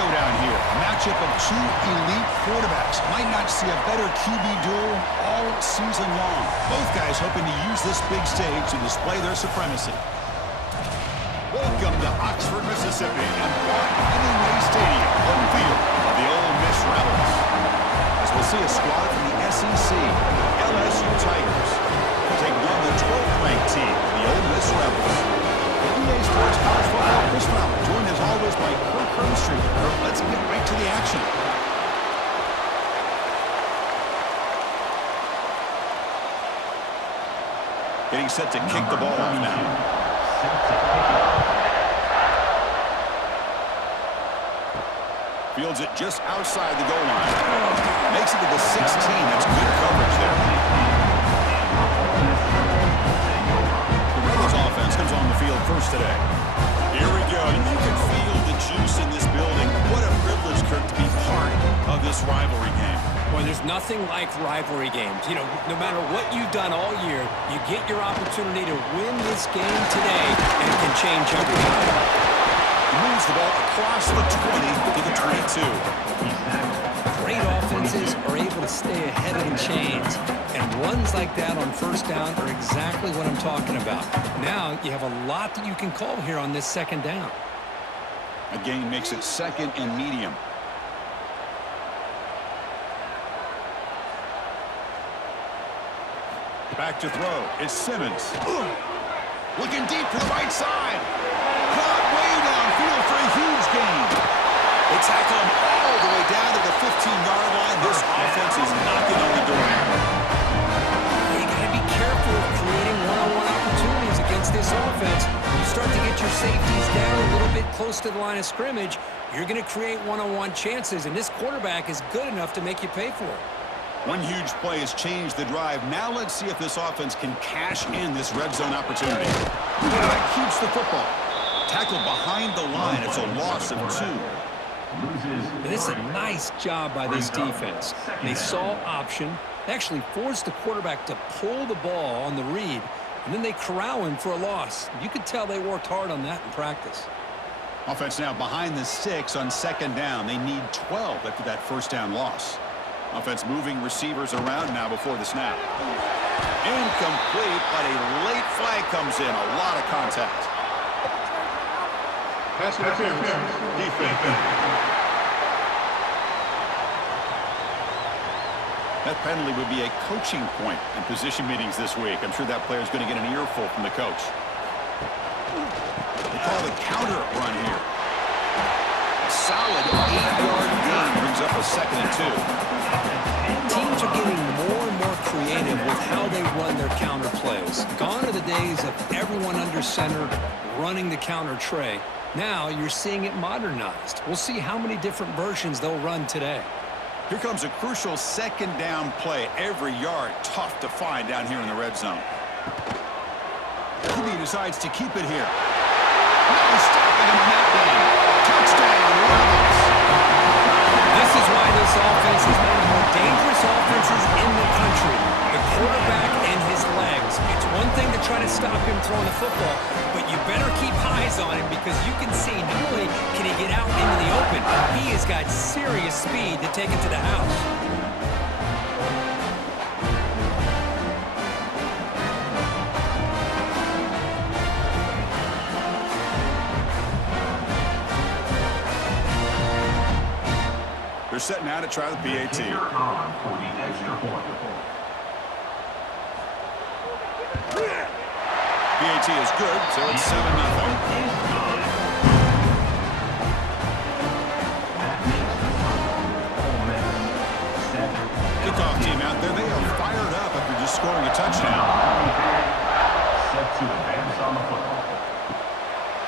showdown here. A matchup of two elite quarterbacks. Might not see a better QB duel all season long. Both guys hoping to use this big stage to display their supremacy. Welcome to Oxford, Mississippi, and Hemingway Stadium, home field of the Ole Miss Rebels. As we'll see a squad from the SEC, LSU Tigers, taking on the 12th-ranked team, the Ole Miss Rebels. EA Sports College Football, Chris Fowler, joined as always by Kirk Herbstreit. Kirk, let's get right to the action. Getting set to kick the ball off now. Fields it just outside the goal line. Makes it to the 16. That's good coverage there. The Rebels offense comes on the field first today. Here we go. You can feel the juice in this building. What a privilege, Kirk, to be part of this rivalry game. Well, there's nothing like rivalry games. You know, no matter what you've done all year, you get your opportunity to win this game today, and it can change everything. Moves the ball across the 20 to the 22. Great offenses are able to stay ahead of the chains, and runs like that on first down are exactly what I'm talking about. Now you have a lot that you can call here on this second down. A gain makes it second and medium. Back to throw. It's Simmons. Looking deep to the right side. Caught way downfield for a huge gain. They tackle him all the way down to the 15-yard line. This offense is knocking on the door. You got to be careful of creating one-on-one opportunities against this offense. You start to get your safeties down a little bit close to the line of scrimmage, you're going to create one-on-one chances, and this quarterback is good enough to make you pay for it. One huge play has changed the drive. Now let's see if this offense can cash in this red zone opportunity. That keeps the football. Tackled behind the line. It's a loss of 2. And it's a nice job by this defense. They saw option. They actually forced the quarterback to pull the ball on the read, and then they corral him for a loss. You could tell they worked hard on that in practice. Offense now behind the 6 on second down. They need 12 after that first down loss. Offense moving receivers around now before the snap. Incomplete, but a late flag comes in. A lot of contact. Pass interference. Defense. That penalty would be a coaching point in position meetings this week. I'm sure that player is going to get an earful from the coach. They call the counter run here. A solid 8-yard gain brings up a second and 2. Teams are getting more and more creative with how they run their counter plays. Gone are the days of everyone under center running the counter tray. Now you're seeing it modernized. We'll see how many different versions they'll run today. Here comes a crucial second down play. Every yard tough to find down here in the red zone. He decides to keep it here. No stopping him on that one. Touchdown, Rebels. This is why this offense is one of the more dangerous offenses in the country. The quarterback and his legs. It's one thing to try to stop him throwing the football, but you better keep eyes on him because you can see not only can he get out into the open, he has got serious speed to take it to the house. They're set now to try the PAT. PAT is good, so it's 7-0. Kickoff team out there, they are fired up after just scoring a touchdown. Set to advance on the football.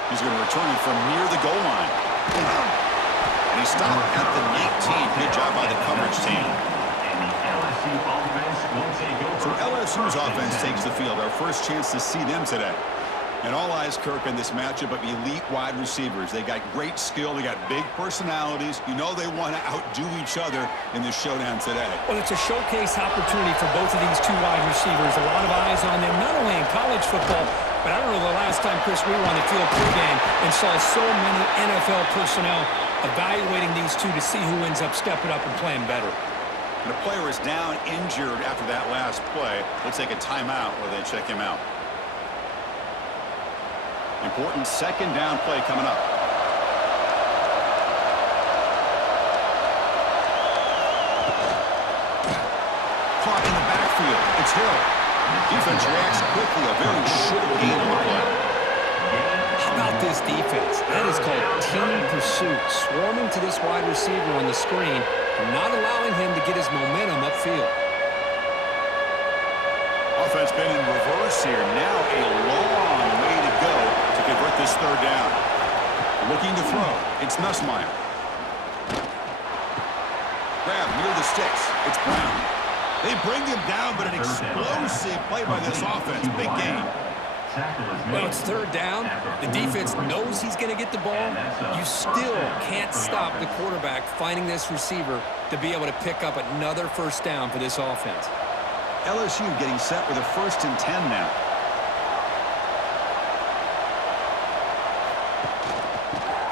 He's going to return it from near the goal line. And he stopped at the 19. Good job by the coverage team. And the LSU offense will take over. So LSU's offense takes the field. Our first chance to see them today. And all eyes, Kirk, in this matchup of elite wide receivers. They got great skill. They got big personalities. You know they want to outdo each other in this showdown today. Well, it's a showcase opportunity for both of these two wide receivers. A lot of eyes on them, not only in college football, but I don't know the last time, Chris, we were on the field pregame and saw so many NFL personnel evaluating these two to see who ends up stepping up and playing better. And a player is down injured after that last play. They'll take a timeout or they check him out. Important second down play coming up. Caught in the backfield. It's Hill. Defense reacts quickly. A very short gain on the play. How about this defense? That is called team pursuit. Swarming to this wide receiver on the screen and not allowing him to get his momentum upfield. Offense been in reverse here. Now a long way to go to convert this third down. Looking to throw. It's Nussmeier. Grab near the sticks. It's Brown. They bring him down, but an explosive play by this offense. Big game. Well, it's third down. The defense knows he's going to get the ball. You still can't stop the quarterback finding this receiver to be able to pick up another first down for this offense. LSU getting set with a 1st and 10 now.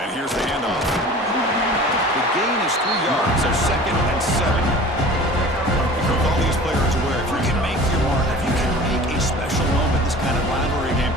And here's the handoff. The gain is 3 yards, so 2nd and 7. With all these players aware, if you can make your mark, if you can make a special moment, this kind of rivalry game,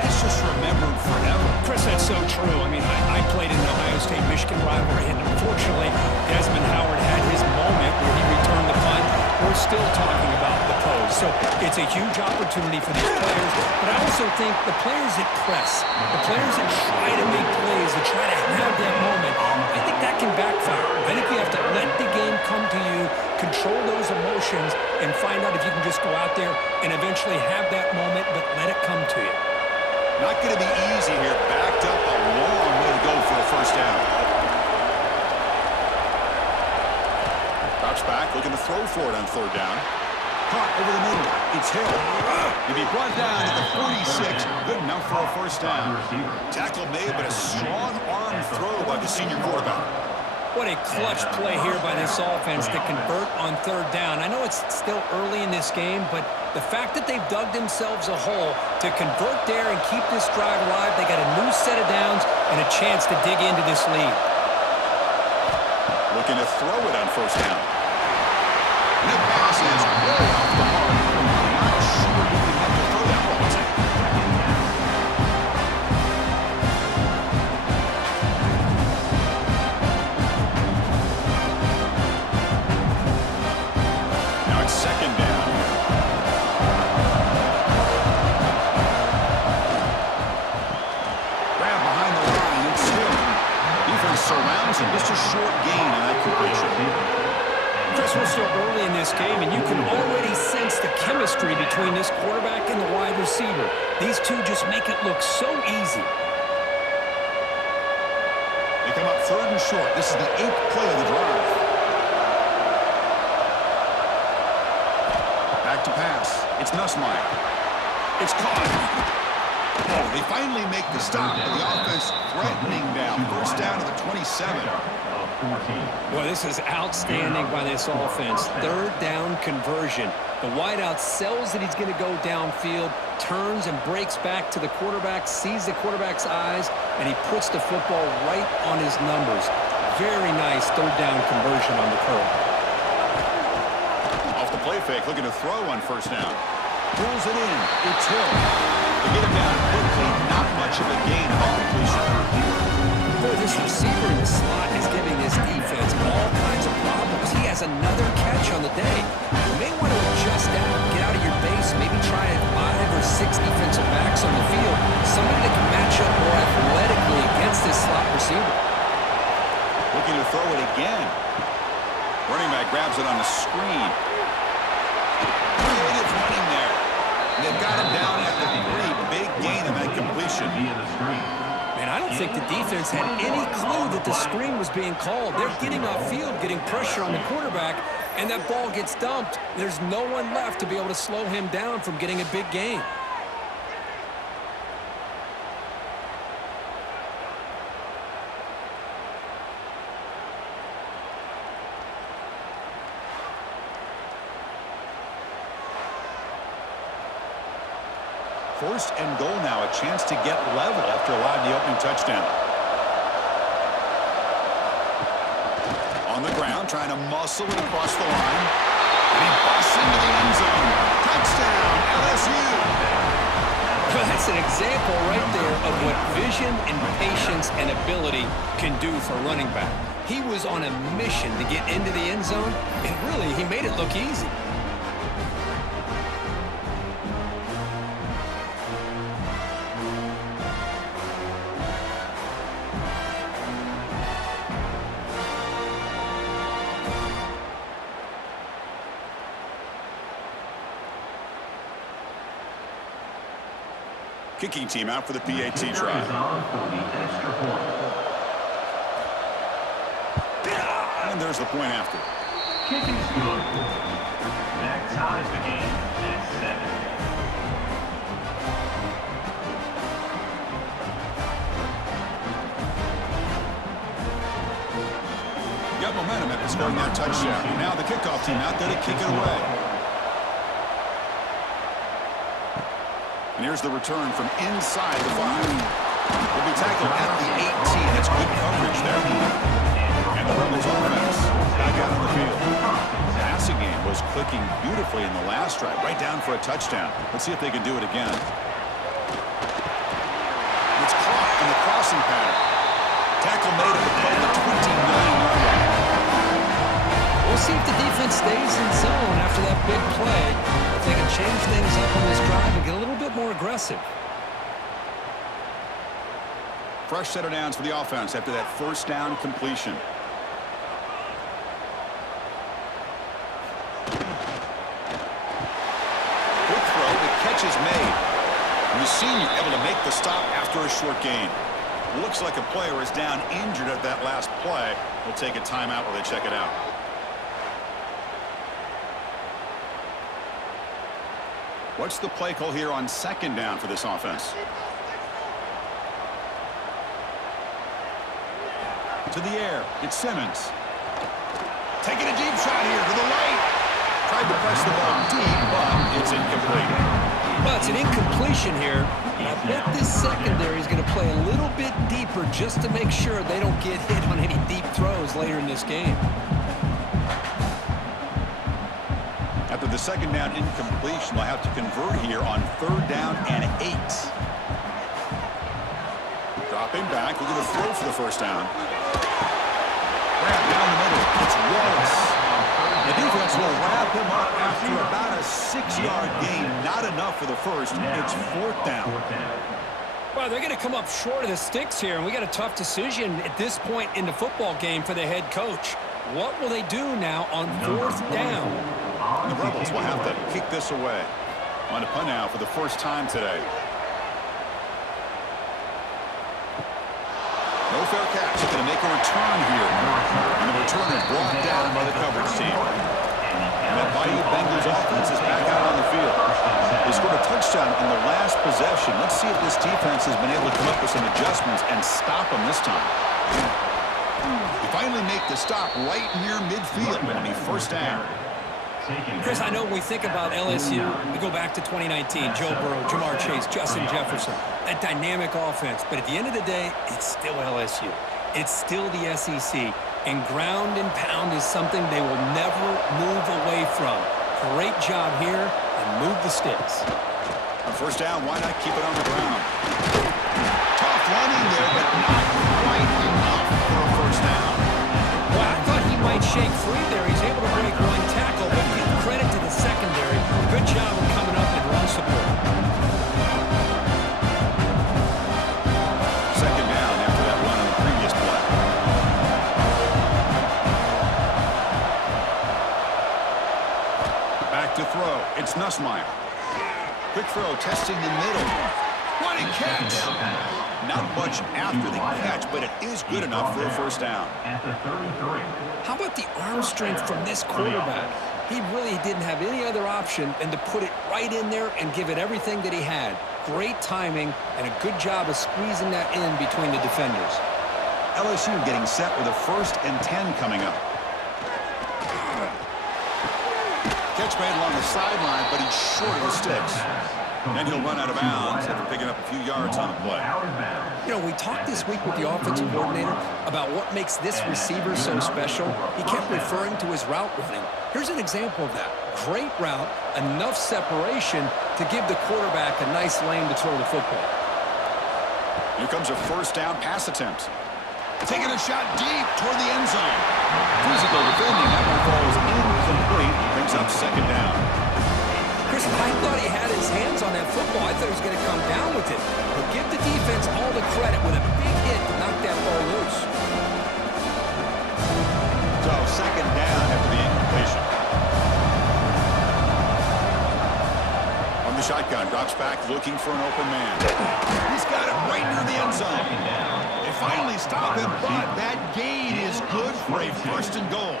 that's just remembered forever. Chris, that's so true. I mean, I played in the Ohio State-Michigan rivalry, and unfortunately, Desmond Howard had his moment where he returned the punt. We're still talking about the pose. So it's a huge opportunity for these players, but I also think the players that press, the players that try to make plays, that try to have that moment, I think that can backfire. I think you have to let the game come to you, control those emotions, and find out if you can just go out there and eventually have that moment, but let it come to you. Not going to be easy here. Backed up a long way to go for a first down. Drops back, looking to throw for it on third down. Caught over the middle. It's Hill. He'll be brought down at the 46. Good enough for a first down. Tackle made, but a strong arm throw by the senior quarterback. What a clutch play here by this offense to convert on third down. I know it's still early in this game, but the fact that they've dug themselves a hole to convert there and keep this drive alive, they got a new set of downs and a chance to dig into this lead. Looking to throw it on first down. And that pass is way off the mark. Not sure who can have to throw that ball to. Now it's second down. Grab behind the line. It's Hill. Defense surrounds him. Just a short gain on that completion. Chris, we're still early in this game, and you can already sense the chemistry between this quarterback and the wide receiver. These two just make it look so easy. They come up third and short. This is the 8th play of the drive. Back to pass. It's Nussmeier. It's caught. Oh, they finally make the stop, but the offense threatening down. First down to the 27. Boy, this is outstanding by this offense. Third down conversion. The wideout sells that he's going to go downfield, turns and breaks back to the quarterback, sees the quarterback's eyes, and he puts the football right on his numbers. Very nice third down conversion on the curl. Off the play fake, looking to throw on first down. Pulls it in. It's Hill. They get him down quickly. Not much of a gain on completion. Boy, this receiver in the slot is giving this defense all kinds of problems. He has another catch on the day. You may want to adjust out, get out of your base, maybe try 5 or 6 defensive backs on the field. Somebody that can match up more athletically against this slot receiver. Looking to throw it again. Running back grabs it on the screen. Creative running there. They've got him down at the 3. Big gain on that completion. Man, I don't think the defense had any clue that the screen was being called. They're getting off field, getting pressure on the quarterback, and that ball gets dumped. There's no one left to be able to slow him down from getting a big gain. First and goal now, a chance to get level after allowing the opening touchdown. On the ground, trying to muscle it across the line. And he busts into the end zone. Touchdown, LSU. Well, that's an example right there of what vision and patience and ability can do for a running back. He was on a mission to get into the end zone, and really, he made it look easy. Kicking team out for the PAT try. And there's the point after. Kicking's good. That ties the game at 7. Got momentum after scoring that touchdown. Now the kickoff team out there to kick it away. And here's the return from inside the 5. Will be tackled at the 18. That's good coverage there. And the Rebels offense back out on the field. The passing game was clicking beautifully in the last drive, right down for a touchdown. Let's see if they can do it again. It's caught in the crossing pattern. Tackle made at the 29-yard line. We'll see if the defense stays in zone after that big play. If they can change things up on this drive and get a little bit more aggressive. Fresh set of downs for the offense after that first down completion. Quick throw, the catch is made. And the senior able to make the stop after a short gain. Looks like a player is down injured at that last play. We'll take a timeout while they check it out. What's the play call here on second down for this offense? To the air, it's Simmons. Taking a deep shot here to the right. Tried to press the ball deep, but it's incomplete. Well, it's an incompletion here. And I bet this secondary is going to play a little bit deeper just to make sure they don't get hit on any deep throws later in this game. After the second down incompletion, they'll have to convert here on third down and 8. Dropping back, we're going to throw for the first down. Wrap down the middle. It's Wallace. The defense will wrap him up after about a 6-yard gain. Not enough for the first. It's fourth down. Well, they're going to come up short of the sticks here, and we got a tough decision at this point in the football game for the head coach. What will they do now on fourth down? The Rebels will have to kick this away. On a punt now for the first time today. No fair catch. Going to make a return here. And the return is brought down by the coverage team. And that Bayou Bengals offense is back out on the field. They scored a touchdown in the last possession. Let's see if this defense has been able to come up with some adjustments and stop them this time. They finally make the stop right near midfield. It'll be first down. Chris, I know when we think about LSU, we go back to 2019, Joe Burrow, Jamar Chase, Justin Jefferson, that dynamic offense. But at the end of the day, it's still LSU. It's still the SEC. And ground and pound is something they will never move away from. Great job here, and move the sticks. On first down, why not keep it on the ground? Tough running there, but not quite enough for a first down. Well, I thought he might shake free there. He's able to break one tackle, but give credit to the secondary. Good job of coming up and run support. Second down after that run on the previous play. Back to throw. It's Nussmeier. Quick throw, testing the middle. What a catch! Not much after the catch, but it is good enough for a first down. At the 33. How about the arm strength from this quarterback? He really didn't have any other option than to put it right in there and give it everything that he had. Great timing and a good job of squeezing that in between the defenders. LSU getting set with a 1st and 10 coming up. Catch made along the sideline, but he's short of the sticks. And he'll run out of bounds after picking up a few yards on the play. You know, we talked this week with the offensive coordinator about what makes this receiver so special. He kept referring to his route running. Here's an example of that. Great route, enough separation to give the quarterback a nice lane to throw the football. Here comes a first down pass attempt. Taking a shot deep toward the end zone. Physical defending. That one falls incomplete. Brings up second down. Chris, I thought he had his hands on that football. I thought he was going to come down with it. But give the defense all the credit with a big hit to knock that ball loose. So second down after the incompletion. On the shotgun, drops back looking for an open man. He's got it right near the end zone. They finally stop him, but that gain is good for a first and goal.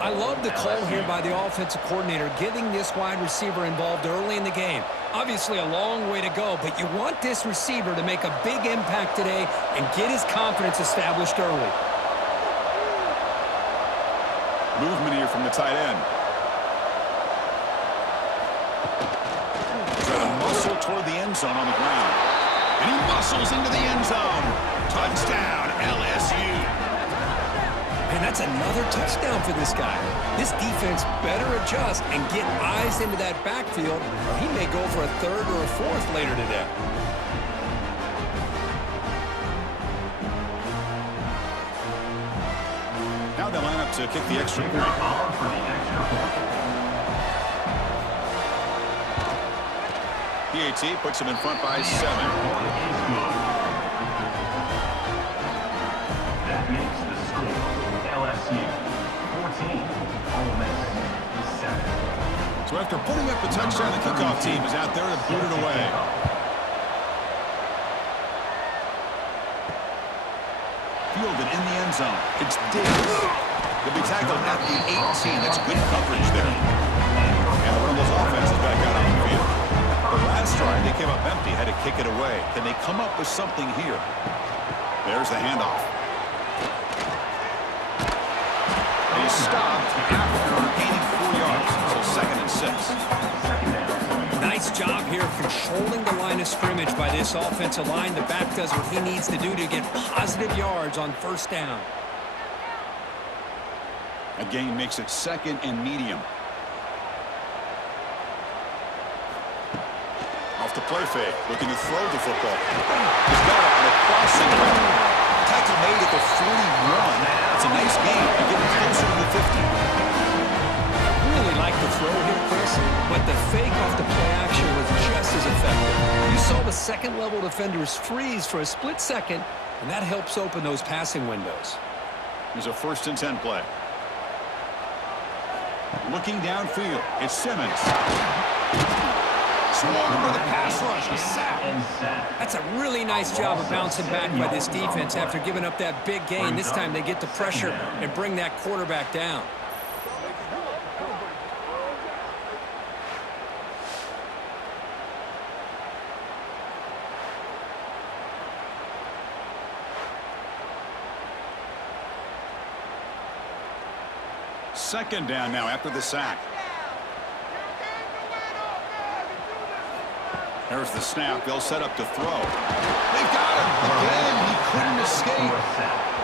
I love the call here by the offensive coordinator, getting this wide receiver involved early in the game. Obviously a long way to go, but you want this receiver to make a big impact today and get his confidence established early. Movement here from the tight end. He's got a muscle toward the end zone on the ground. And he muscles into the end zone. Touchdown, LSU. And that's another touchdown for this guy. This defense better adjust and get eyes into that backfield, or he may go for a third or a fourth later today. Now they line up to kick the extra point. PAT puts him in front by 7. That makes the score LSU 14, Ole Miss 7. So after putting up the touchdown, the kickoff team is out there to boot it away. Fielded in the end zone. It's Diggs. He'll be tackled at the 18. That's good coverage there. And one of those offenses back out on the field. The last drive, they came up empty, had to kick it away. Can they come up with something here? There's the handoff. He's stopped after gaining 4 yards. So second and 6. Nice job here of controlling the line of scrimmage by this offensive line. The back does what he needs to do to get positive yards on first down. A gain makes it second and medium. Off the play fake, looking to throw the football. He's got it on a crossing route. Tackle made at the 41. It's a nice gain. Getting closer to the 50. I really like the throw here, Chris, but the fake off the play action was just as effective. You saw the second-level defenders freeze for a split second, and that helps open those passing windows. Here's a first and 10 play. Looking downfield, it's Simmons. Swarm with a pass rush, a sack. That's a really nice job of bouncing back by this defense after giving up that big gain. This time they get the pressure and bring that quarterback down. Second down now after the sack. There's the snap. They'll set up to throw. They've got him. Again, he couldn't escape.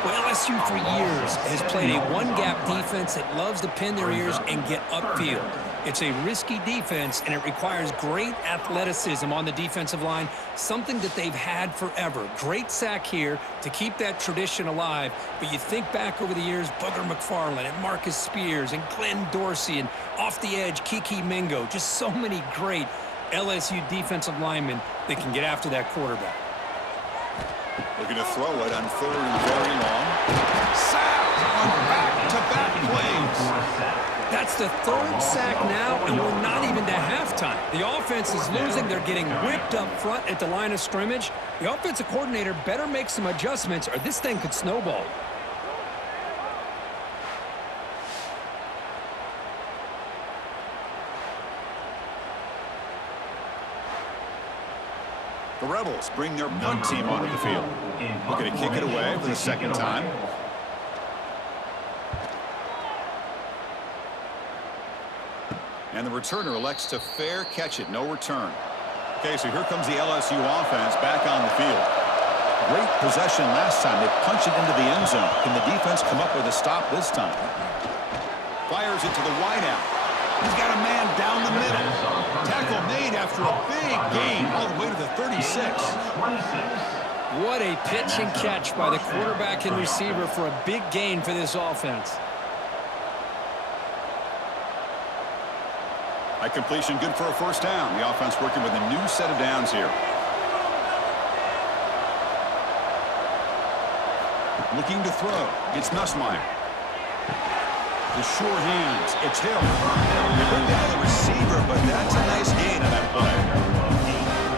Well, LSU for years has played a one-gap defense that loves to pin their ears and get upfield. It's a risky defense, and it requires great athleticism on the defensive line, something that they've had forever. Great sack here to keep that tradition alive, but you think back over the years, Booger McFarland and Marcus Spears and Glenn Dorsey and off the edge, Kiki Mingo, just so many great LSU defensive linemen that can get after that quarterback. Looking to throw it on third and very long. Sacked on back-to-back plays. That's the third sack now, and we're not even to halftime. The offense is losing. They're getting whipped up front at the line of scrimmage. The offensive coordinator better make some adjustments, or this thing could snowball. The Rebels bring their punt team onto the field. Looking to kick it away for the second time. And the returner elects to fair catch it. No return. Okay, so here comes the LSU offense back on the field. Great possession last time. They punch it into the end zone. Can the defense come up with a stop this time? Fires it to the wideout. He's got a man down the middle. Tackle made after a big gain all the way to the 36. What a pitch and catch by the quarterback and receiver for a big gain for this offense. High completion, good for a first down. The offense working with a new set of downs here. Looking to throw. It's Nussmeier. The sure hands. It's Hill. They bring down the receiver, but that's a nice gain on that play.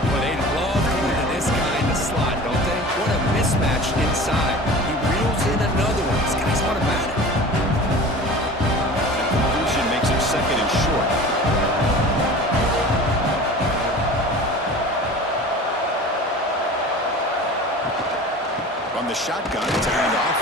Well, they love going to this guy in the slot, don't they? What a mismatch inside. He reels in another one. This guy's automatic. That conclusion makes it second and short. From the shotgun, it's a handoff.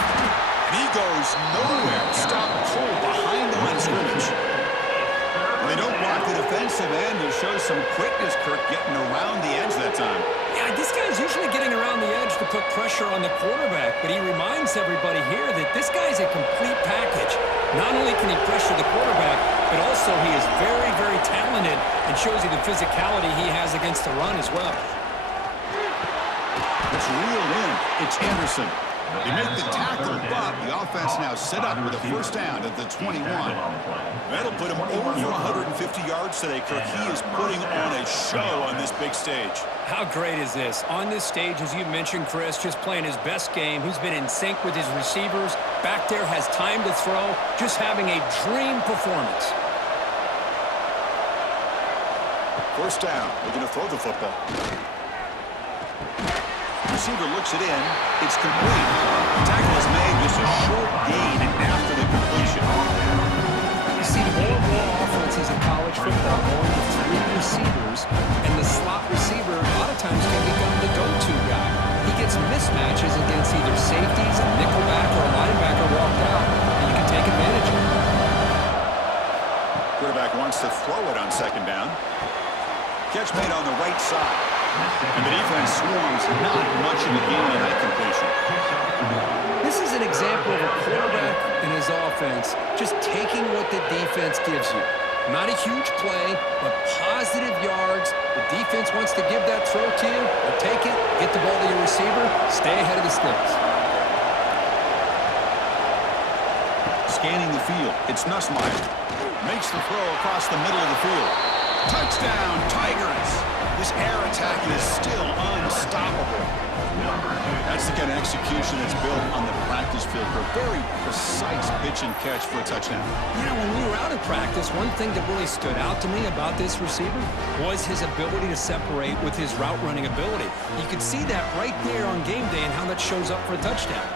And he goes nowhere. Stop cold behind the line of scrimmage. Well, they don't block the defensive end. He shows some quickness, Kirk, getting around the edge that time. Yeah, this guy's usually getting around the edge to put pressure on the quarterback, but he reminds everybody here that this guy's a complete package. Not only can he pressure the quarterback, but also he is very, very talented and shows you the physicality he has against the run as well. It's reeled in. It's Anderson. They make the tackle, but the offense now set up with a first down at the 21. That'll put him over 150 yards today, Kirk. He is putting on a show on this big stage. How great is this? On this stage, as you mentioned, Chris, just playing his best game. He's been in sync with his receivers. Back there, has time to throw. Just having a dream performance. First down. They're going to throw the football. Receiver looks it in. It's complete. Tackle is made. Just a short gain after the completion. You see more and more offenses in college football going to three receivers, and the slot receiver a lot of times can become the go-to guy. He gets mismatches against either safeties, a nickelback, or a linebacker walked out, and you can take advantage of it. Quarterback wants to throw it on second down. Catch made on the right side. And the defense swarms not much of a gain in that completion. This is an example of a quarterback and his offense just taking what the defense gives you. Not a huge play, but positive yards. The defense wants to give that throw to you. You'll take it, get the ball to your receiver, stay ahead of the sticks. Scanning the field, it's Nussmeier. Makes the throw across the middle of the field. Touchdown, Tigers! This air attack is still unstoppable. That's the kind of execution that's built on the practice field for a very precise pitch and catch for a touchdown. Yeah, when we were out at practice, one thing that really stood out to me about this receiver was his ability to separate with his route running ability. You could see that right there on game day and how that shows up for a touchdown.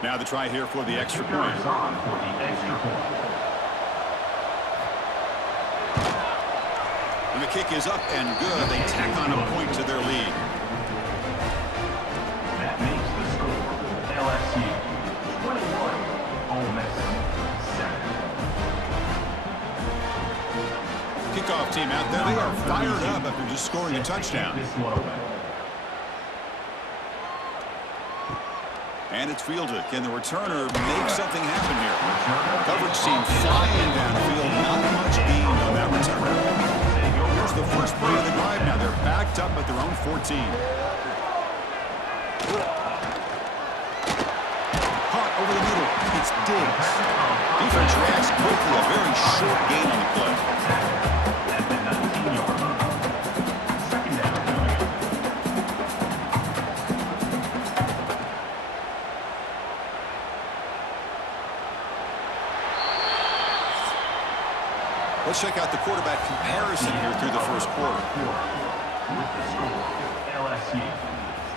Now the try here for the extra point. And the kick is up and good. They tack on a point to their lead. That makes the score LSU 21, Ole Miss 7. Kickoff team out there. They are fired up after just scoring a touchdown. And it's fielded. Can the returner make something happen here? Coverage team flying downfield. Not much gain on that return. Here's the first play of the drive now. They're backed up at their own 14. Caught over the middle. It's Diggs. Defense reacts quickly. A very short gain on the play. Let's check out the quarterback comparison here through the first quarter. With the score, LSU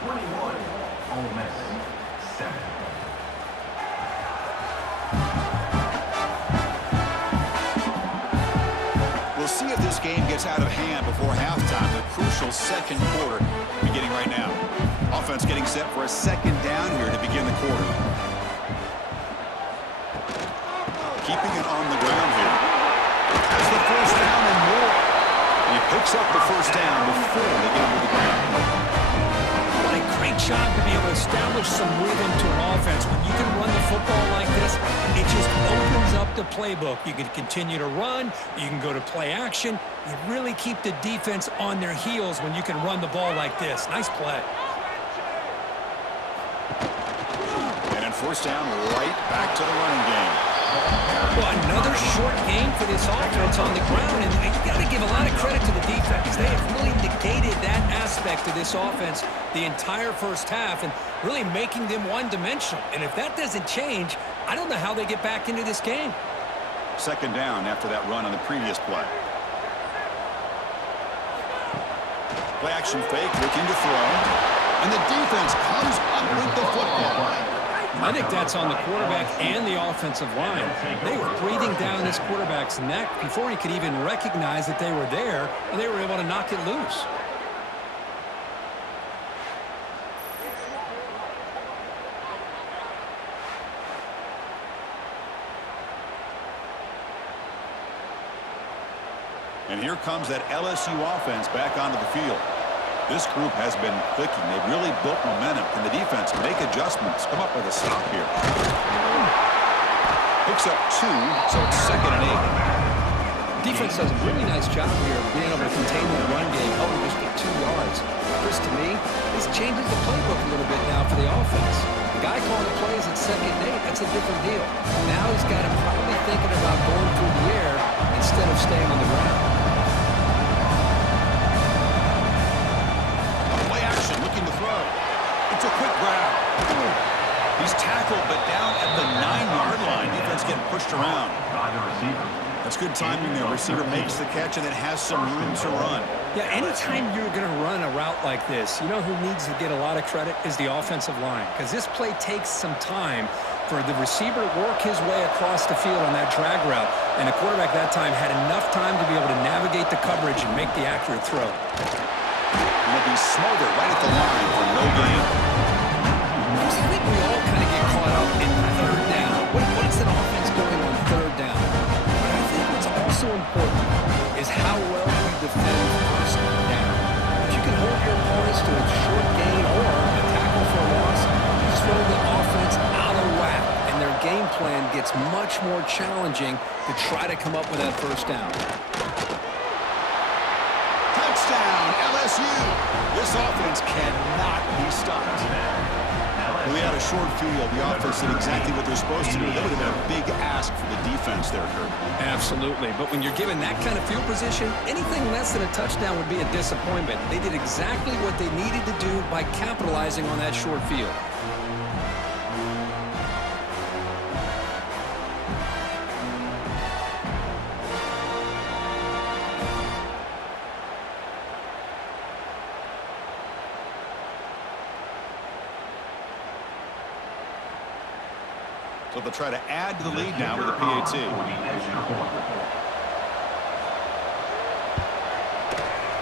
21, Ole Miss 7. We'll see if this game gets out of hand before halftime. The crucial second quarter beginning right now. Offense getting set for a second down here to begin the quarter. Keeping it on the ground here. Has the first down and more. And he picks up the first down before they get him to the ground. What a great job to be able to establish some rhythm to an offense. When you can run the football like this, it just opens up the playbook. You can continue to run. You can go to play action. You really keep the defense on their heels when you can run the ball like this. Nice play. And then first down, right back to the running game. Well, another short game for this offense on the ground, and you got to give a lot of credit to the defense. They have really negated that aspect of this offense the entire first half and really making them one-dimensional. And if that doesn't change, I don't know how they get back into this game. Second down after that run on the previous play. Play action fake, looking to throw. And the defense comes up with the football. I think that's on the quarterback and the offensive line. They were breathing down this quarterback's neck before he could even recognize that they were there, and they were able to knock it loose. And here comes that LSU offense back onto the field. This group has been clicking. They've really built momentum. Can the defense make adjustments? Come up with a stop here. Picks up 2, so it's 2nd and 8. Defense does a really nice job here of being able to contain the run game, holding just for 2 yards. Chris, to me, this changes the playbook a little bit now for the offense. The guy calling the plays at 2nd and 8, that's a different deal. Now he's got him probably thinking about going through the air instead of staying on the ground. Looking to throw. It's a quick grab. He's tackled, but down at the 9-yard line. Defense getting pushed around. That's good timing there. Receiver makes the catch and then has some room to run. Yeah, anytime you're going to run a route like this, you know who needs to get a lot of credit is the offensive line, because this play takes some time for the receiver to work his way across the field on that drag route, and the quarterback that time had enough time to be able to navigate the coverage and make the accurate throw. And it'll be smothered right at the line for no gain. I think we all kind of get caught up in 3rd down. What is an offense going on 3rd down? But I think what's also important is how well you defend 1st down. If you can hold your opponents to a short gain or a tackle for a loss, you throw the offense out of whack, and their game plan gets much more challenging to try to come up with that 1st down. Touchdown, LSU. This offense cannot be stopped. Well, they had a short field. The offense did exactly what they're supposed to do. That would have been a big ask for the defense there, Kurt. Absolutely. But when you're given that kind of field position, anything less than a touchdown would be a disappointment. They did exactly what they needed to do by capitalizing on that short field. So they'll try to add to the lead now with a PAT.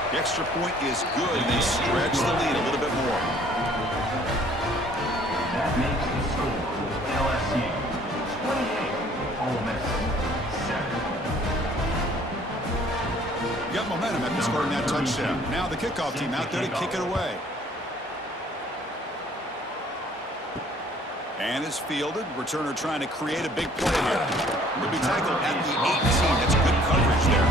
The extra point is good, and they stretch the lead a little bit more. That makes the score LSU 28, Ole Miss 7. Got momentum after scoring that touchdown. Now the kickoff team out there to kick it away. And is fielded. Returner trying to create a big play here. He'll be tackled at the 18. That's good coverage there.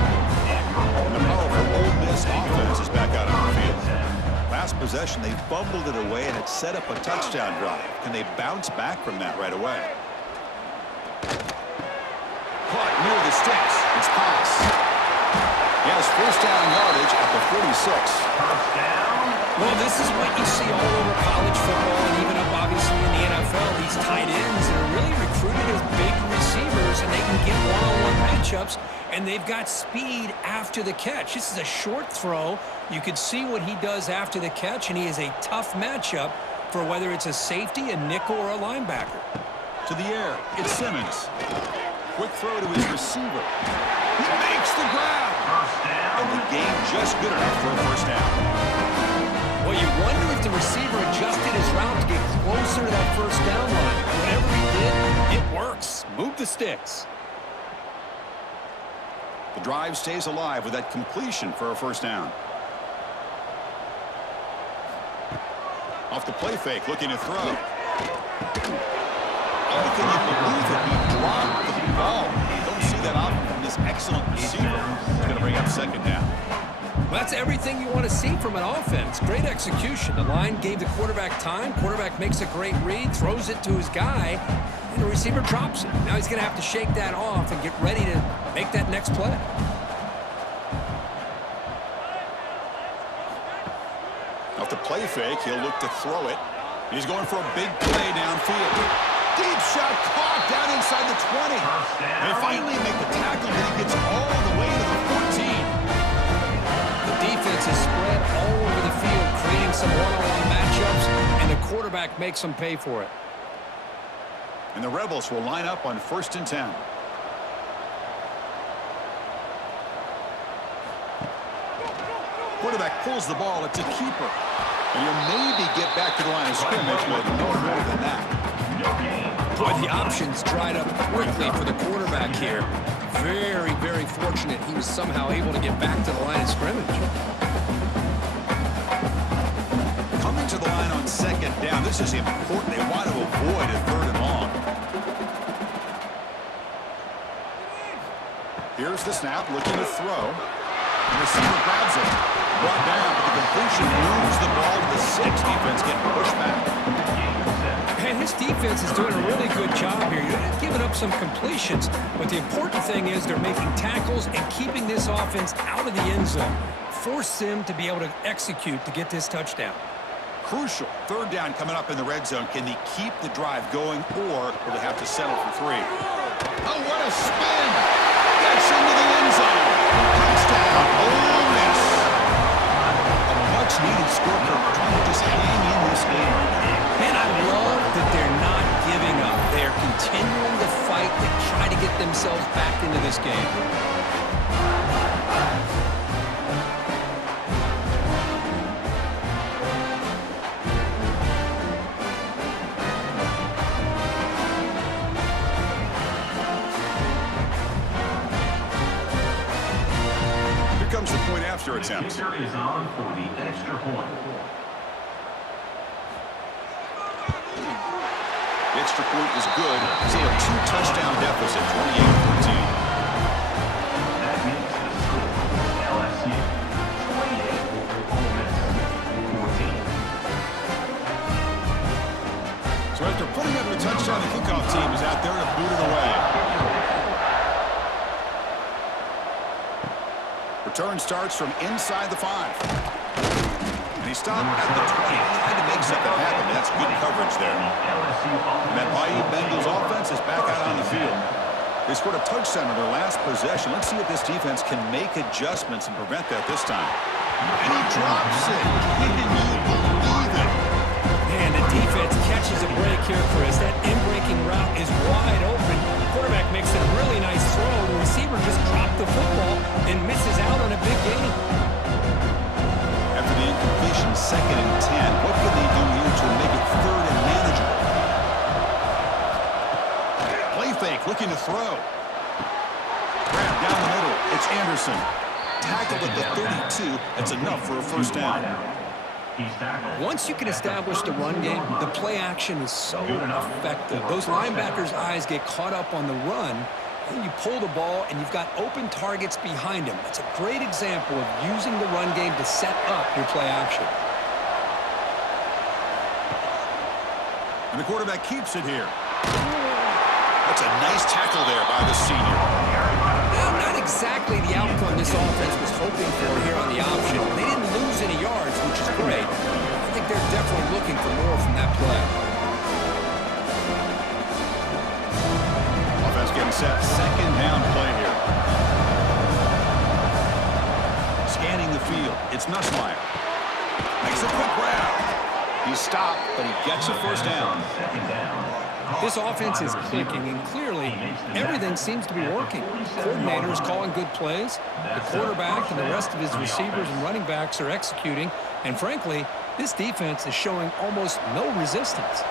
And the powerful Ole Miss offense is back out on the field. Last possession, they fumbled it away, and it set up a touchdown drive. Can they bounce back from that right away? Caught near the sticks. It's pass. He has first down yardage at the 46. Well, this is what you see all over college football and even up obviously in the NFL. These tight ends are really recruited as big receivers, and they can get one-on-one matchups, and they've got speed after the catch. This is a short throw. You can see what he does after the catch, and he is a tough matchup for whether it's a safety, a nickel, or a linebacker. To the air, it's Simmons. Quick throw to his receiver. He makes the grab. First down. And the game just good enough for a first down. Well, you wonder if the receiver adjusted his route to get closer to that first down line. Whatever he did, it works. Move the sticks. The drive stays alive with that completion for a first down. Off the play fake, looking to throw. Oh, can you believe it? He dropped the ball. You don't see that often from this excellent receiver. He's going to bring up second down. Well, that's everything you want to see from an offense. Great execution. The line gave the quarterback time. Quarterback makes a great read, throws it to his guy, and the receiver drops it. Now he's going to have to shake that off and get ready to make that next play. Off the play fake, he'll look to throw it. He's going for a big play downfield. Deep shot caught down inside the 20. They finally make the tackle, but he gets all the way to the 14. The defense is spread all over the field, creating some one-on-one matchups, and the quarterback makes them pay for it. And the Rebels will line up on 1st and 10. Quarterback pulls the ball. It's a keeper. And he'll maybe get back to the line of scrimmage, but no more than that. Boy, the options dried up quickly for the quarterback here. Very, very fortunate he was somehow able to get back to the line of scrimmage. Coming to the line on second down. This is important. They want to avoid a 3rd and long. Here's the snap, looking to throw. The receiver grabs it. Brought down, but the completion moves the ball to the 6. Defense getting pushed back. And his defense is doing a really good job here. You're giving up some completions, but the important thing is they're making tackles and keeping this offense out of the end zone. Force Sim to be able to execute to get this touchdown. Crucial. 3rd down coming up in the red zone. Can they keep the drive going, or will they have to settle for 3? Oh, what a spin! Gets into the end zone. Touchdown, Ole Miss. A much-needed score for trying to just hang in this game. Man, I love that they're not giving up. They're continuing to fight to try to get themselves back into this game. Here comes the point after attempt. Kicker is on for the extra point. The extra point is good. Still a 2-touchdown deficit, 28-14. That makes the score LSU 28, Ole Miss 14. So after putting up a touchdown, the kickoff team is out there to boot it away. Return starts from inside the 5. And he stopped at the 20, trying to make something happen. That's good coverage there. And that Miami Bengals offense is back out on the field. They scored a touchdown on their last possession. Let's see if this defense can make adjustments and prevent that this time. And he drops it. Can you believe it? Man, the defense catches a break here, Chris. That in-breaking route is wide open. Quarterback makes a really nice throw. The receiver just dropped the football and misses out on a big gain. After the incompletion, 2nd and 10. What can they do here to make it 3rd and manageable? Play fake, looking to throw. Grab down the middle. It's Anderson. Tackled at the 32. That's enough for a first down. Once you can establish the run game, the play action is so effective. Those linebackers' eyes get caught up on the run, and you pull the ball, and you've got open targets behind him. It's a great example of using the run game to set up your play action. And the quarterback keeps it here. That's a nice tackle there by the senior. Not exactly the outcome this offense was hoping for here on the option. They didn't lose any yards, which is great. I think they're definitely looking for more from that play. Offense getting set. 2nd down play here. Scanning the field. It's Nussmeier. Makes a quick grab. He's stopped, but he gets a first down. This offense is clicking, and clearly game. Everything seems to be working. Coordinator is calling good plays. The quarterback and the rest of his receivers and running backs are executing. And frankly, this defense is showing almost no resistance.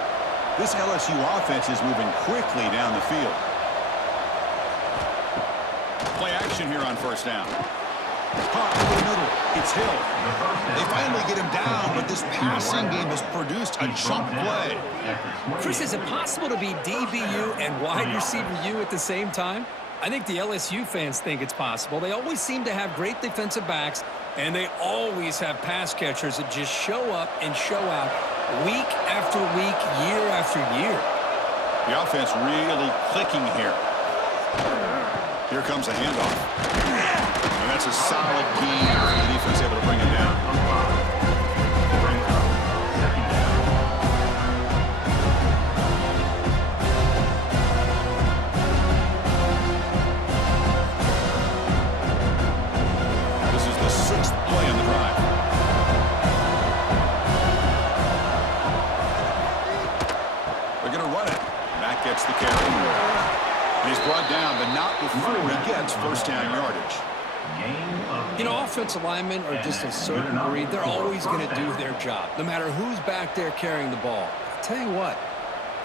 This LSU offense is moving quickly down the field. Play action here on first down. Caught over the middle. It's Hill. They finally get him down, but this passing game has produced a chunk play. Chris, is it possible to be DBU and wide receiver U at the same time? I think the LSU fans think it's possible. They always seem to have great defensive backs, and they always have pass catchers that just show up and show out week after week, year after year. The offense really clicking here. Here comes a handoff. And that's a solid gain. The defense able to bring him down. This is the 6th play on the drive. They're going to run it. Matt gets the carry. And he's brought down, but not before he gets first down yardage. You know, offensive linemen are just a certain breed. They're always going to do their job, no matter who's back there carrying the ball. I'll tell you what,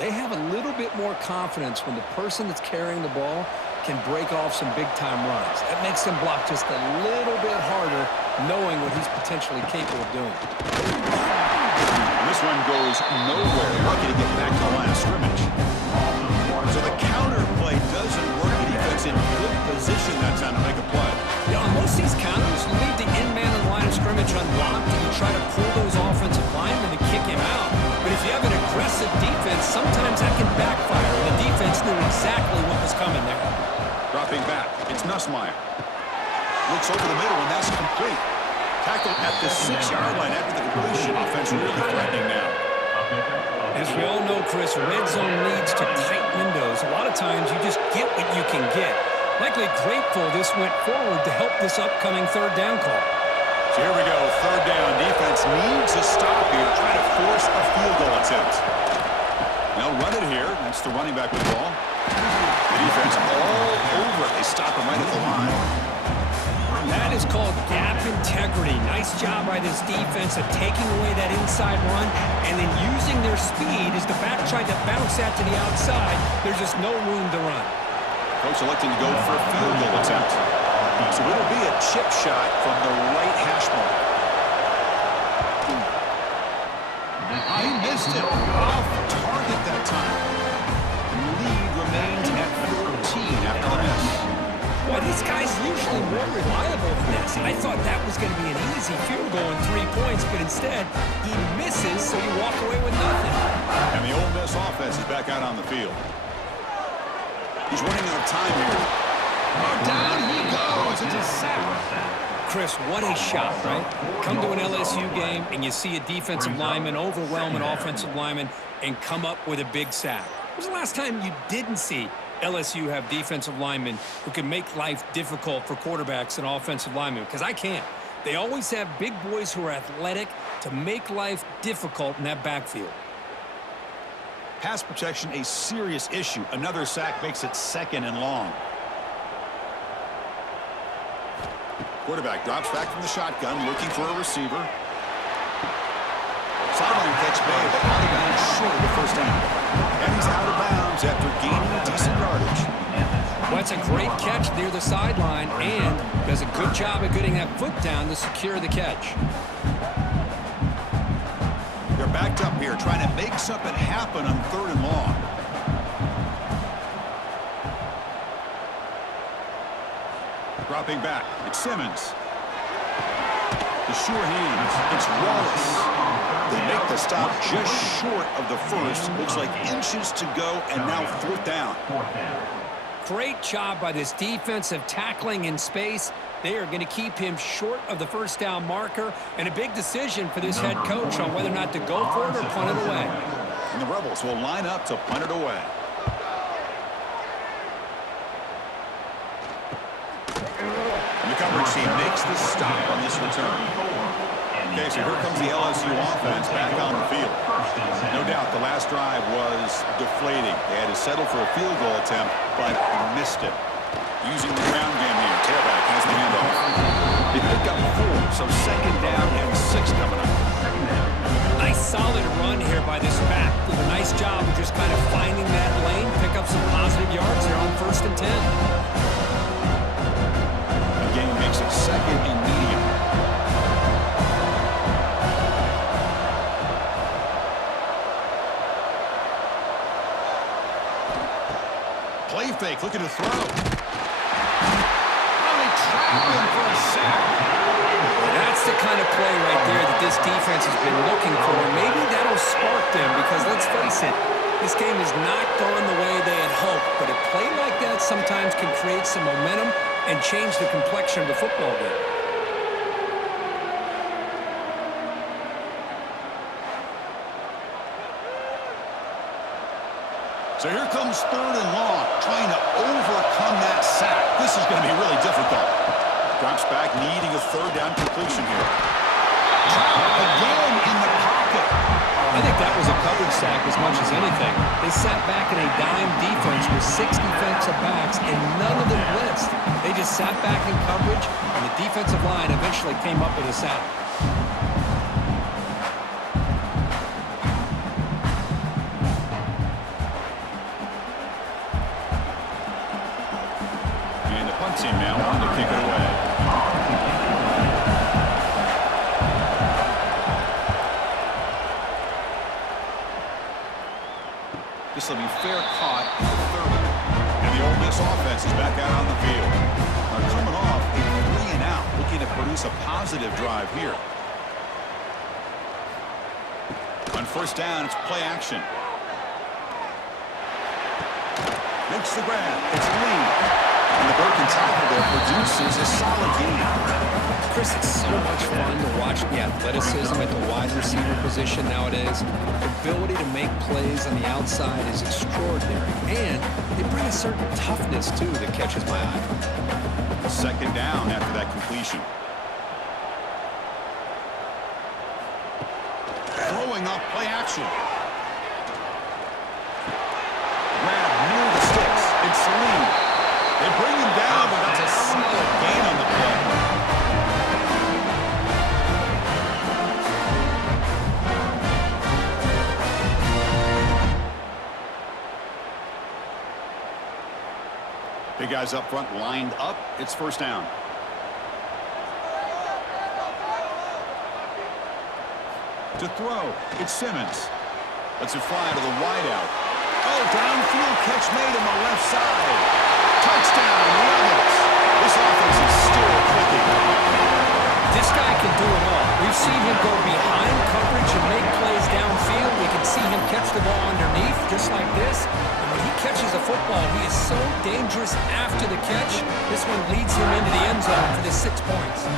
they have a little bit more confidence when the person that's carrying the ball can break off some big-time runs. That makes them block just a little bit harder, knowing what he's potentially capable of doing. This one goes nowhere. Lucky to get back to the line of scrimmage. So the counter play doesn't work. The defense in good position that time to make a play. You know, on most of these counters, you leave the in-man on the line of scrimmage unlocked and you try to pull those offensive linemen to kick him out. But if you have an aggressive defense, sometimes that can backfire. And the defense knew exactly what was coming there. Dropping back, it's Nussmeier. Looks over the middle, and that's complete. Tackled at the 6-yard line after the completion. Offense really threatening now. As we all know, Chris, red zone leads to tight windows. A lot of times you just get what you can get. Likely grateful this went forward to help this upcoming third down call. So here we go, third down. Defense needs a stop here, trying to force a field goal attempt. They'll run it here. That's the running back with the ball. The defense all over it. They stop him right at the line. That is called gap integrity. Nice job by this defense of taking away that inside run and then using their speed as the back tried to bounce that to the outside. There's just no room to run. Coach electing to go for a field goal attempt. So it'll be a chip shot from the right hash mark. He missed it. Off target that time. And the lead remains at 14 after the miss. Well, this guy's usually more reliable than this. I thought that was going to be an easy field goal and 3 points, but instead, he misses, so you walk away with nothing. And the Ole Miss offense is back out on the field. He's running out of time here. Oh, down he goes. It's a sack. Chris, what a shot, right? Come to an LSU game, and you see a defensive lineman overwhelm an offensive lineman and come up with a big sack. When was the last time you didn't see LSU have defensive linemen who can make life difficult for quarterbacks and offensive linemen? Because I can't. They always have big boys who are athletic to make life difficult in that backfield. Pass protection, a serious issue. Another sack makes it 2nd and long. Quarterback drops back from the shotgun, looking for a receiver. Sideline catch made, but out of bounds short of the first down. And he's out of bounds after gaining decent yardage. Well, that's a great catch near the sideline and does a good job of getting that foot down to secure the catch. They're backed up here, trying to make something happen on 3rd and long. Dropping back, it's Simmons. The sure hands, it's Wallace. They make the stop just short of the first. Looks like inches to go, and now 4th down. Great job by this defensive tackling in space. They are going to keep him short of the first down marker, and a big decision for this head coach on whether or not to go for it or punt it away. And the Rebels will line up to punt it away. And the coverage team makes the stop on this return. Okay, so here comes the LSU offense back on the field. No doubt the last drive was deflating. They had to settle for a field goal attempt, but missed it. Using the ground game here. Tailback has the handoff. They pick up 4, so second down and 6 coming up. Nice solid run here by this back. Did a nice job of just kind of finding that lane, pick up some positive yards there on 1st and 10. The game makes it 2nd and medium. Play fake, looking to throw. Oh, they trap him for a sack. That's the kind of play right there that this defense has been looking for. Maybe that'll spark them because, let's face it, this game has not gone the way they had hoped. But a play like that sometimes can create some momentum and change the complexion of the football game. So here comes 3rd and long, trying to overcome that sack. This is going to be really difficult. Drops back, needing a 3rd down completion here. Trapped again in the pocket. I think that was a coverage sack as much as anything. They sat back in a dime defense with 6 defensive backs, and none of them blitzed. They just sat back in coverage, and the defensive line eventually came up with a sack. And the punt team now on to kick it away. This will be fair caught at the 30. And the Ole Miss offense is back out on the field. They're coming off a 3 and out, looking to produce a positive drive here. On 1st down, it's play action. Makes the grab. It's Lee. And the broken tackle there produces a solid game. Chris, it's so much fun to watch the athleticism at the wide receiver position nowadays. The ability to make plays on the outside is extraordinary. And they bring a certain toughness, too, that catches my eye. 2nd down after that completion. Throwing up play action. Grab near the sticks. It's Lee. They bring him down, but that's a solid gain on the play. Big guys up front lined up. It's 1st down. To throw, it's Simmons. Lets it fly to the wideout. Oh, downfield catch made on the left side. Touchdown, Ravens. This offense is still clicking. This guy can do it all. We've seen him go behind coverage and make plays downfield. We can see him catch the ball underneath, just like this. And when he catches a football, he is so dangerous after the catch. This one leads him into the end zone for the 6 points.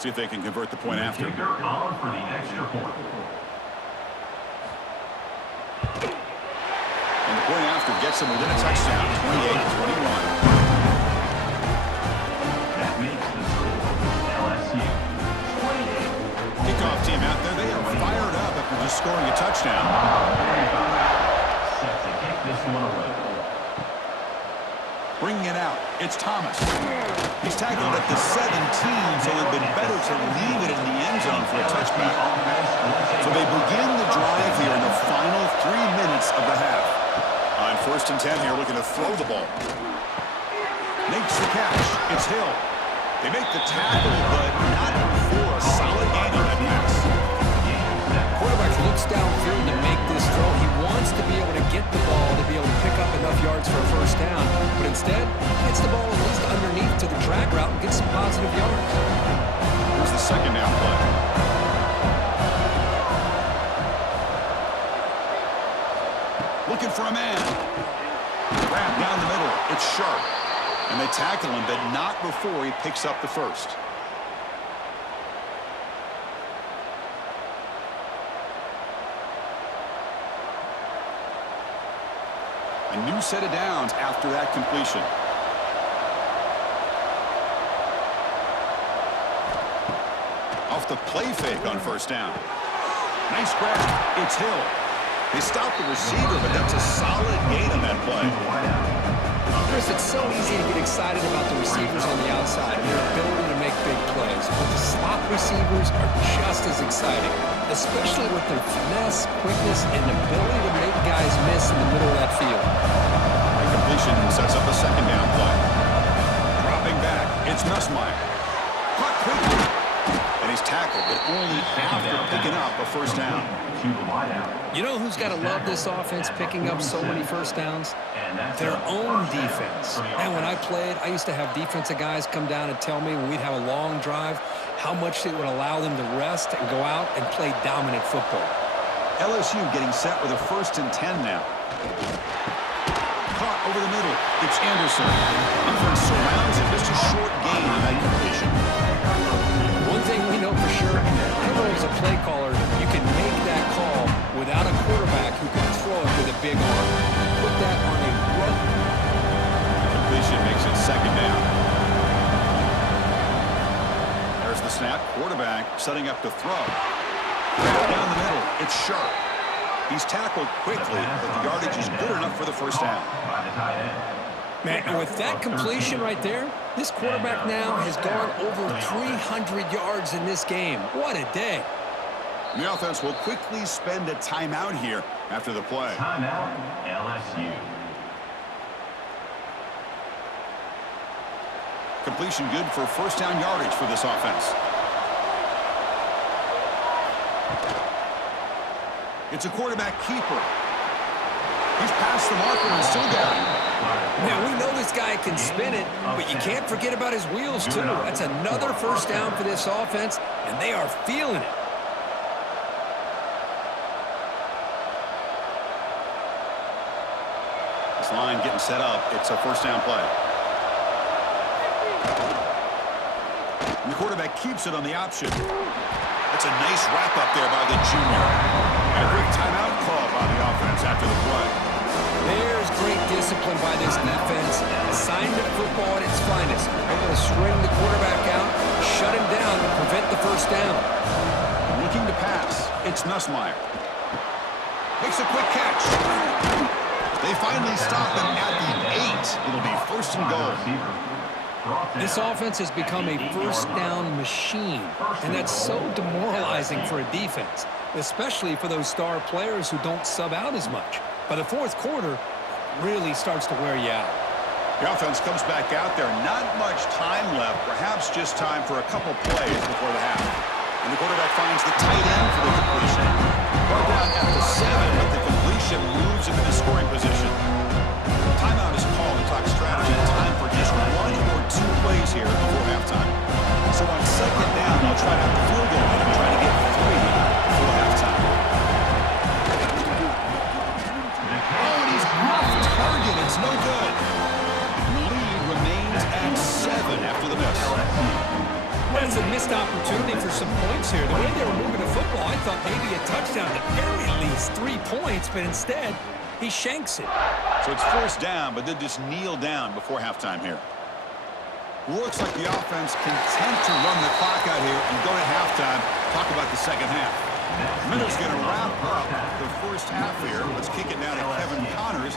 See if they can convert the point after. Kicker on for the extra point. And the point after gets them within a touchdown, 28-21. That makes the score LSU 28. Kickoff team out there, they are fired up after just scoring a touchdown. Set to kick this one away. Bringing it out, it's Thomas. He's tackled at the 17, so it would have been better to leave it in the end zone for a touchback. So they begin the drive here in the final 3 minutes of the half. On 1st and 10 here, looking to throw the ball. Makes the catch. It's Hill. They make the tackle, but not before a solid gain on that pass. Quarterback looks downfield to make this throw. He wants to be able to get the ball to be able to pick up enough yards for a 1st down. But instead, he gets the ball at least underneath to the drag route and gets some positive yards. Here's the 2nd down play. Looking for a man. Grab down the middle. It's Sharp. And they tackle him, but not before he picks up the first. A new set of downs after that completion. Off the play fake on first down. Nice grab. It's Hill. They stopped the receiver, but that's a solid gain on that play. Chris, it's so easy to get excited about the receivers on the outside and their ability to make big plays. But the slot receivers are just as exciting, especially with their finesse, quickness, and ability to make guys miss in the middle of that field. The completion sets up a second down play. Dropping back, it's Nussmeier. Caught quickly. And he's tackled, but only after picking up a first down. You know who's got to love this offense picking up so many first downs? Their own defense. And when I played, I used to have defensive guys come down and tell me when we'd have a long drive how much it would allow them to rest and go out and play dominant football. LSU getting set with a 1st and 10 now. Caught over the middle. It's Anderson. Offense surrounds him. Just a short gain on that completion. One thing we know for sure, I know as a play caller, you can make that call without a quarterback who can throw it with a big arm. Put that on a run. The completion makes it second down. There's the snap. Quarterback setting up to throw. Down the middle. It's Sharp. He's tackled quickly, but the yardage is good enough for the first down. Man, and with that completion right there, this quarterback now has gone over 300 yards in this game. What a day. The offense will quickly spend a timeout here after the play. Timeout, LSU. Completion good for first down yardage for this offense. It's a quarterback keeper. He's past the marker and still going. Now, we know this guy can spin it, but you can't forget about his wheels, too. That's another first down for this offense, and they are feeling it. This line getting set up. It's a first down play. And the quarterback keeps it on the option. That's a nice wrap up there by the junior. And a quick timeout call by the offense after the play. There's great discipline by this defense. Assignment football at its finest. Able to string the quarterback out, shut him down to prevent the first down. Looking to pass. It's Nussmeier. Makes a quick catch. They finally stop him at the 8. It'll be first and goal. This offense has become a first down machine, and that's so demoralizing for a defense, especially for those star players who don't sub out as much. By the fourth quarter, it really starts to wear you out. The offense comes back out there. Not much time left. Perhaps just time for a couple plays before the half. And the quarterback finds the tight end for the completion. Brought down at the 7, but the completion moves him into scoring position. Timeout is called to talk strategy. Time for just 1 or 2 plays here before halftime. So on second down, they'll try to have the field goal and try to get 3 before halftime. Oh, and he's off target. It's no good. The lead remains at 7 after the miss. That's a missed opportunity for some points here. The way they were moving the football, I thought maybe a touchdown, at very least 3 points, but instead, he shanks it. So it's first down, but they just kneel down before halftime here. Looks like the offense content to run the clock out here and go to halftime. Talk about the second half. Miller's going to wrap up the first half here. Let's kick it down to Kevin Connors.